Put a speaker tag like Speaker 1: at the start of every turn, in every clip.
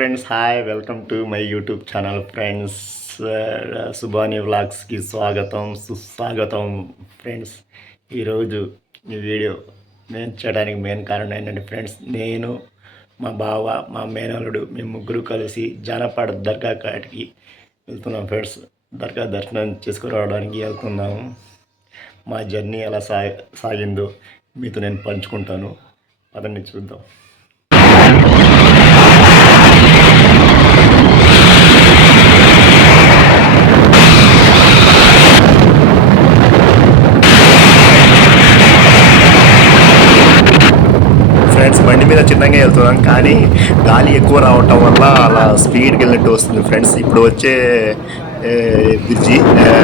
Speaker 1: Friends hi welcome to my YouTube channel friends Subani వ్లాగ్స్కి స్వాగతం సుస్వాగతం friends ఈరోజు ఈ వీడియో నేను చేయడానికి మెయిన్ కారణం ఏంటంటే ఫ్రెండ్స్ నేను మా బావ మా మేనల్లుడు మేము ముగ్గురు కలిసి జానపాడ దర్గా కాటికి వెళ్తున్నాం ఫ్రెండ్స్ దర్గా దర్శనం చేసుకురావడానికి వెళ్తున్నాము మా జర్నీ ఎలా సా సాగిందో మీతో నేను పంచుకుంటాను. అతన్ని చూద్దాం. మీద చిన్నగా వెళ్తున్నాం. కానీ గాలి ఎక్కువ రావటం వల్ల అలా స్పీడ్కి వెళ్ళినట్టు వస్తుంది ఫ్రెండ్స్ ఇప్పుడు వచ్చే బ్రిడ్జి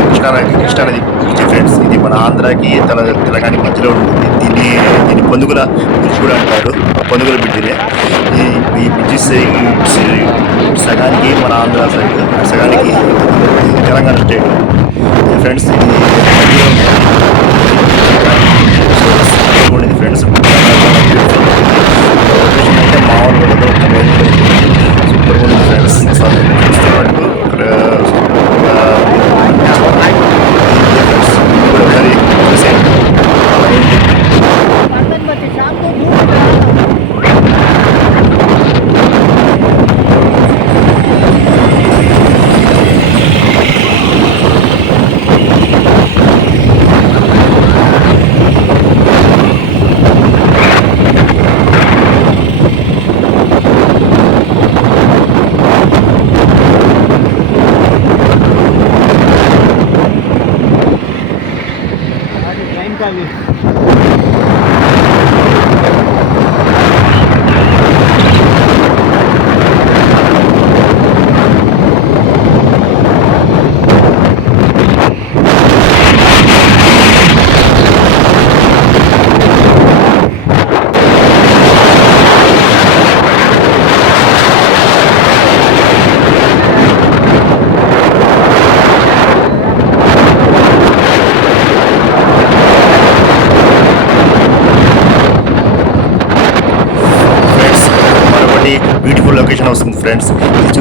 Speaker 1: కృష్ణా కృష్ణానది బ్రిడ్జి ఫ్రెండ్స్ ఇది మన ఆంధ్రాకి తెల తెలంగాణ మధ్యలో ఉంటుంది. దీన్ని దీన్ని పొందుగుల బ్రిడ్జ్ కూడా అంటారు. పొందుగుల బ్రిడ్జినే ఈ ఈ బ్రిడ్జి సగానికి మన ఆంధ్ర సైడ్ సగానికి తెలంగాణ స్టేట్. ఫ్రెండ్స్ ఇది ఫ్రెండ్స్ మామూలు సూపర్ ఉంది ఫ్రెండ్స్ అసలు చూస్తే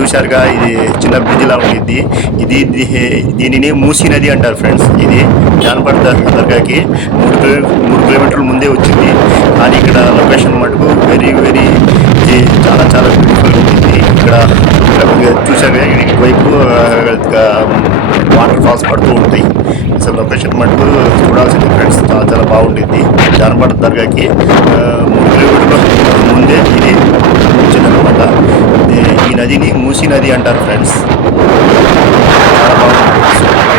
Speaker 1: చూశారుగా ఇది చిన్న బ్రిడ్జ్ లా ఉంటుంది ఇది దీనిని మూసీ నది అంటారు ఫ్రెండ్స్. ఇది జానపద దర్గాకి మూడు కిలో మూడు కిలోమీటర్ల ముందే వచ్చింది. కానీ ఇక్కడ లొకేషన్ మటుకు వెరీ వెరీ ఇది చాలా చాలా బ్యూటిఫుల్ ఉంటుంది ఇక్కడ చూసాక ఇటువైపు వాటర్ ఫాల్స్ పడుతూ ఉంటాయి. అసలు లొకేషన్ మటుకు చూడాల్సింది ఫ్రెండ్స్ చాలా చాలా బాగుంటుంది జానపద దర్గాకి మూడు కిలోమీటర్ల ముందే ఇది వచ్చిందనమాట ఈ నదిని మూసీ నది అంటారు ఫ్రెండ్స్. చాలా బాగుంటుంది.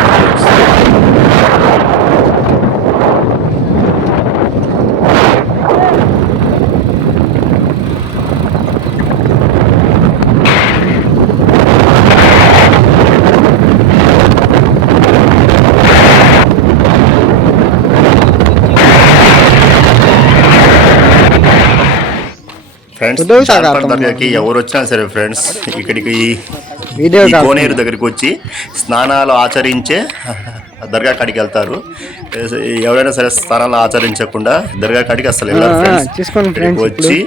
Speaker 1: ఫ్రెండ్స్ దర్గాకి ఎవరు వచ్చినా సరే ఫ్రెండ్స్ ఇక్కడికి ఈ. కోనేరు దగ్గరికి వచ్చి స్నానాలు ఆచరించే దర్గా కాడికి వెళ్తారు ఎవరైనా సరే స్నానాలు ఆచరించకుండా దర్గా కాడికి అసలు వెళ్ళారు ఫ్రెండ్స్ వచ్చి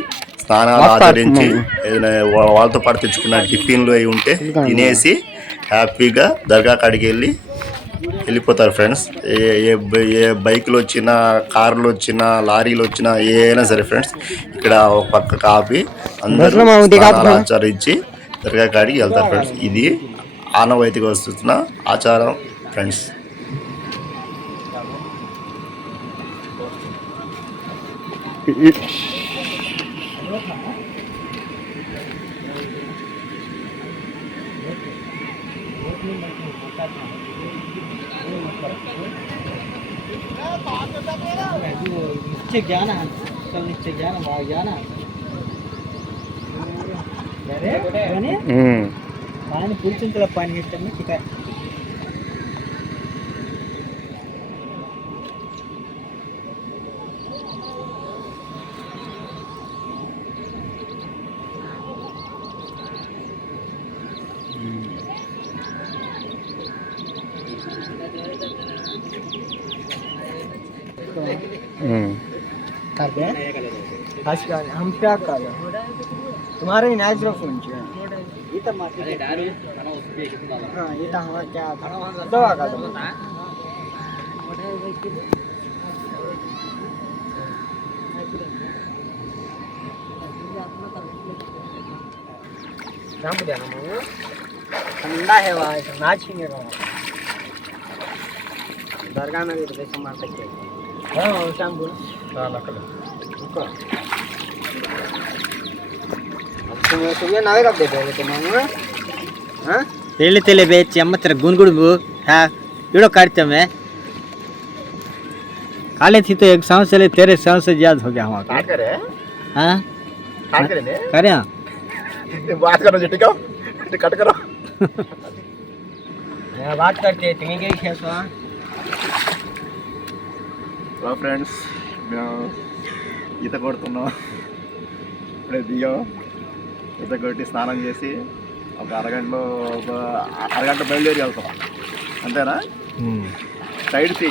Speaker 1: స్నానాలు ఆచరించి. ఏదైనా వాళ్ళతో పాటు తెచ్చుకున్న టిఫిన్లు అవి ఉంటే. తినేసి హ్యాపీగా దర్గా కాడికి వెళ్ళి వెళ్ళిపోతారు ఫ్రెండ్స్. ఏ ఏ బైక్లు వచ్చినా కార్లు వచ్చినా లారీలు వచ్చినా ఏ అయినా సరే ఫ్రెండ్స్ ఇక్కడ ఒక పక్క కాపి అందరూ ఆచరించి దర్గా కాడికి వెళ్తారు ఫ్రెండ్స్. ఇది ఆనవాయితీగా వస్తున్న ఆచారం ఫ్రెండ్స్.
Speaker 2: Yes. ನಿತ್ಯ ಜ್ಞಾನ ಕಲ್ ನಿತ್ಯ ಜ್ಞಾನ ಮಾ ಜ್ಞಾನ ఆయన కూర్చుంటే పని చెప్తాను करते हैं। हज कर हम क्या कर रहे हैं? तुम्हारा इनाज रफ फ़ोन चाहिए ये तो हाँ। ये तो हमारा क्या दवा का दवा ठंडा है भाई। ना छीनेगा दरगाह में भी तो पैसा हैं। हाँ शाम बोला ना लकड़ा। पक्का
Speaker 3: ಎಳ್ಳಿ ತಲೆ ಬೇಚಿ ಅಮ್ಮತ್ರ ಗುನ್ಗುಡುಬು ಹಾ ಇಡೋ ಕಾಡ್ತಮ್ಮೆ काले थी तो एक सांस चले तेरे सांस से ज़्यादा हो गया हमारा
Speaker 1: क्या करे
Speaker 3: हाँ
Speaker 1: क्या करे ने
Speaker 3: करे हाँ
Speaker 1: बात करो जिटिको कट करो
Speaker 2: यार बात करते तुम्हें क्या खेसवा
Speaker 1: हेलो फ्रेंड्स मैं ఈత కొడుతున్నాం. ఇప్పుడే దిగాం. ఈత కొట్టి స్నానం చేసి ఒక అరగంటలో ఒక అరగంట బయలుదేరి వెళ్తాం. అంతేనా? సైడ్ తీ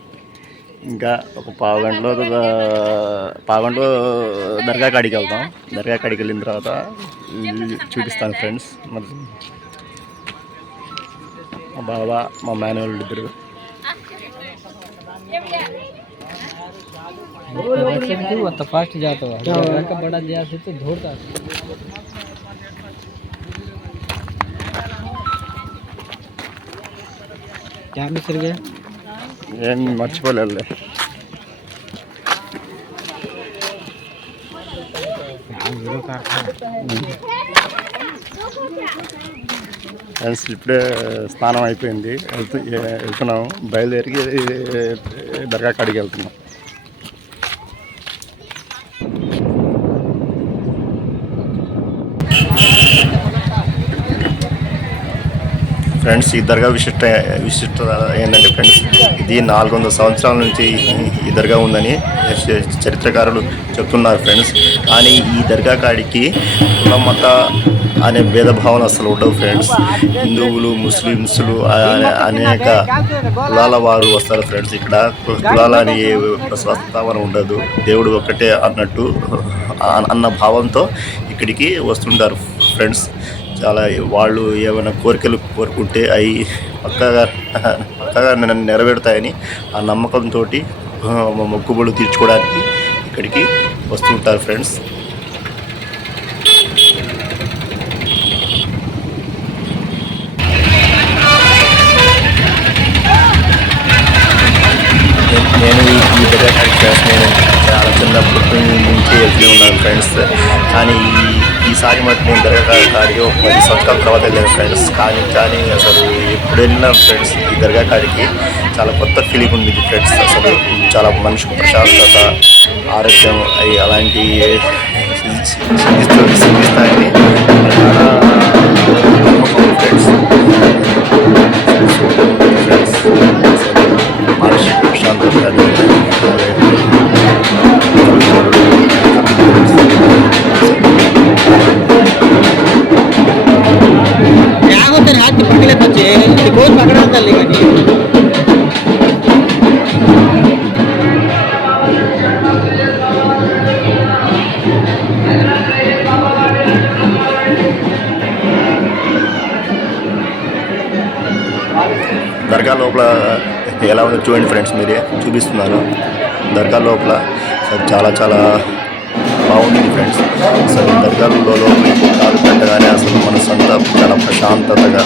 Speaker 1: ఇంకా ఒక పావు గంటలో ఒక పావు గంటలో దర్గా కాడికి వెళ్తాం దర్గా కాడికి వెళ్ళిన తర్వాత ఈ చూపిస్తాను ఫ్రెండ్స్ మరి మా బాబా మా మేనవాళ్ళు ఇద్దరు
Speaker 2: तू तो फास्ट जाता है घर का बड़ा दिया से तो दौड़ता क्या मिसल गया
Speaker 1: ఏం మర్చిపోలేదు ఫ్రెండ్స్ ఇప్పుడే స్నానం అయిపోయింది. వెళ్తూ వెళ్తున్నాము. బయలుదేరి దర్గా కాడికి వెళ్తున్నాం. ఫ్రెండ్స్ ఈ దర్గా విశిష్ట విశిష్ట ఏంటంటే ఫ్రెండ్స్ ఇది నాలుగు వందల సంవత్సరాల నుంచి ఈ దర్గా ఉందని చరిత్రకారులు చెప్తున్నారు ఫ్రెండ్స్. కానీ ఈ దర్గా కాడికి కుల మత అనే భేదభావన అసలు ఉండవు ఫ్రెండ్స్. హిందువులు ముస్లిమ్స్లు అనేక కులాల వారు వస్తారు ఫ్రెండ్స్. ఇక్కడ కులాలని కులాల అని ఏ ప్రస్తావన ఉండదు. దేవుడు ఒక్కటే అన్నట్టు అన్న భావంతో ఇక్కడికి వస్తుంటారు ఫ్రెండ్స్. చాలా వాళ్ళు ఏమైనా కోరికలు కోరుకుంటే అవి పక్కగా పక్కగా నన్ను నెరవేరుతాయని ఆ నమ్మకంతో మొక్కుబడులు తీర్చుకోవడానికి ఇక్కడికి వస్తుంటారు ఫ్రెండ్స్. నేను ఈ దగ్గర కనెక్ట్ చేస్తున్నాను. చాలా చిన్నప్పటి నుంచి వెళ్తూ ఉన్నాను ఫ్రెండ్స్. కానీ ఈసారి మటు నేను దర్గా కాడికి ఒక పది సంవత్సరాల తర్వాత వెళ్ళాను ఫ్రెండ్స్. కానీ కానీ అసలు ఎప్పుడు వెళ్ళినా ఫ్రెండ్స్ ఈ దర్గా కాడికి చాలా కొత్త ఫీలింగ్ ఉంది ఫ్రెండ్స్. అసలు చాలా మనిషికి ప్రశాంతత ఆరోగ్యం అవి అలాంటి సిద్ధిస్తాయని దర్గా లోపల ఎలా ఉందో చూడండి ఫ్రెండ్స్ మీరే. చూపిస్తున్నాను. దర్గా లోపల చాలా చాలా బాగుంటుంది ఫ్రెండ్స్. అసలు దర్గాలలో లోపల పెట్టగానే అసలు మనసు అంతా చాలా ప్రశాంతతగా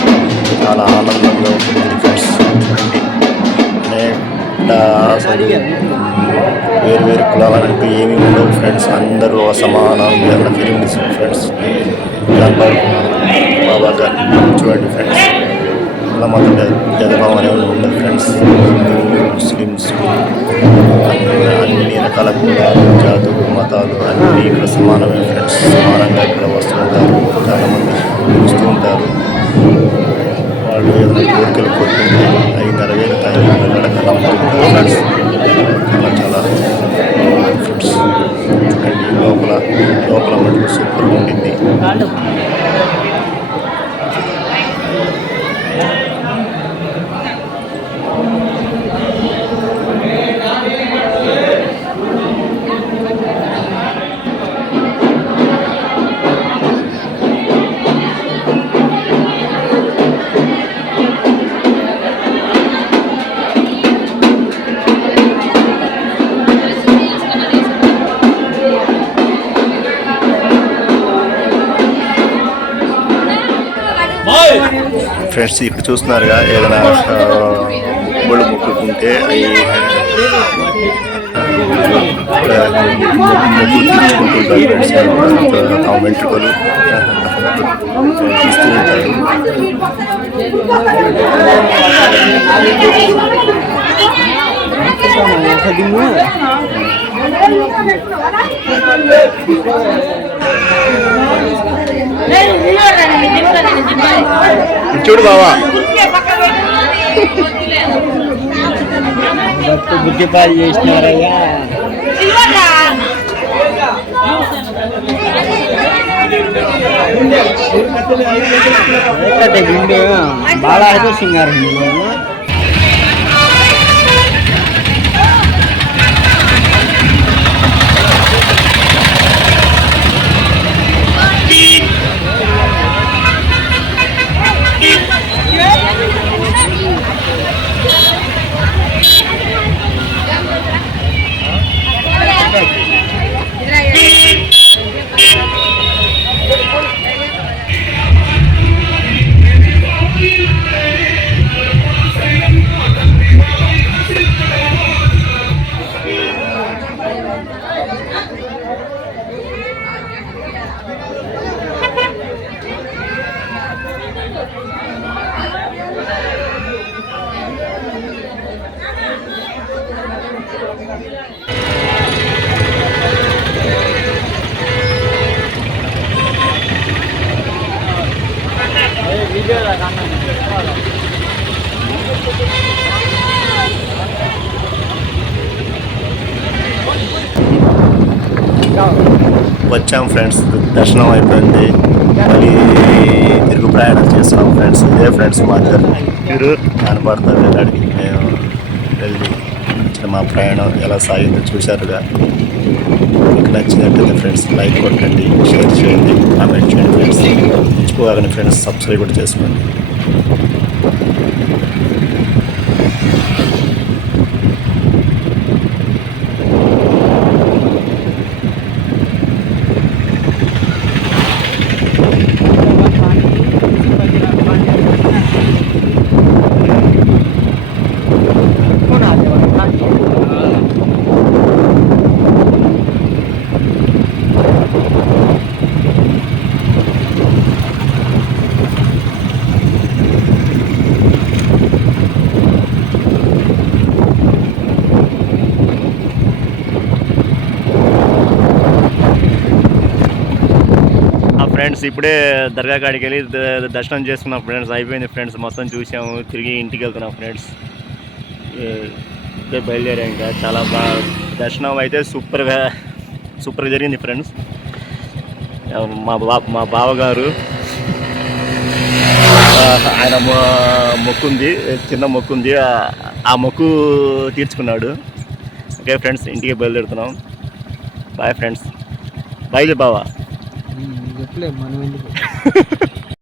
Speaker 1: చాలా ఆనందంగా ఉంటుంది ఫ్రెండ్స్. చూడండి. అసలు వేరు వేరు కులాలకి ఏమి ఉండవు ఫ్రెండ్స్. అందరూ అసమానంగా ఫీలింగ్ ఫ్రెండ్స్. బాబా గారు చూడండి ఫ్రెండ్స్. ఇలా మొత్తం భేదభావం అనేది ఉండదు ఫ్రెండ్స్. హిందువులు ముస్లిమ్స్ అన్ని రకాల కులాలు జాతులు మతాలు అన్నీ ఇక్కడ సమానమైన ఫ్రెండ్స్. సమానంగా ఇక్కడ వస్తూ ఉంటారు. చాలామంది చూస్తూ ఉంటారు. వాళ్ళు ఏదైనా కోరికలు కోరుకుంటే అవి నెరవేరుతాయి వెళ్ళడం ఫ్రెండ్స్. ఫ్రెండ్స్ ఇప్పుడు చూస్తున్నారుగా ఏదైనా ముళ్ళు మొక్కుకుంటే అవి మొక్కులు తీర్చుకుంటుంటారు ఫ్రెండ్స్. ఆ వెంట్రుకలు ఇస్తూ ఉంటారు చూడు బావా.
Speaker 2: బుద్ధిపాలు చేసినారయ్యా బాగా సింగారు
Speaker 1: వచ్చాం ఫ్రెండ్స్. దర్శనం అయిపోయింది. మళ్ళీ తిరుగు ప్రయాణం చేస్తున్నాం ఫ్రెండ్స్. ఇదే ఫ్రెండ్స్ మా జర్నీ మీరు? కనపడతారు వెళ్ళాడికి మేము వెళ్ళి వచ్చిన మా ప్రయాణం ఎలా సాగిందో చూశారుగా. మీకు నచ్చినట్లయితే ఫ్రెండ్స్ లైక్ కొట్టండి షేర్ చేయండి కామెంట్ చేయండి ఫ్రెండ్స్. మర్చిపోవాలని ఫ్రెండ్స్ సబ్స్క్రైబ్ కూడా చేసుకోండి. ఫ్రెండ్స్ ఇప్పుడే దర్గా కాడికి వెళ్ళి దర్శనం చేసుకున్నాం ఫ్రెండ్స్. అయిపోయింది ఫ్రెండ్స్. మొత్తం చూసాము తిరిగి ఇంటికి వెళ్తున్నాం ఫ్రెండ్స్. ఇప్పుడే బయలుదేరాం ఇంకా. చాలా బాగా దర్శనం అయితే సూపర్గా సూపర్గా జరిగింది ఫ్రెండ్స్. మా బా మా బావగారు ఆయన మొక్కుంది చిన్న మొక్కుంది. ఆ- ఆ మొక్కు తీర్చుకున్నాడు. ఓకే ఫ్రెండ్స్ ఇంటికి బయలుదేరుతున్నాం. Bye friends. బాయ్ బావా.
Speaker 2: చెప్పలే మనం ఎందుకు?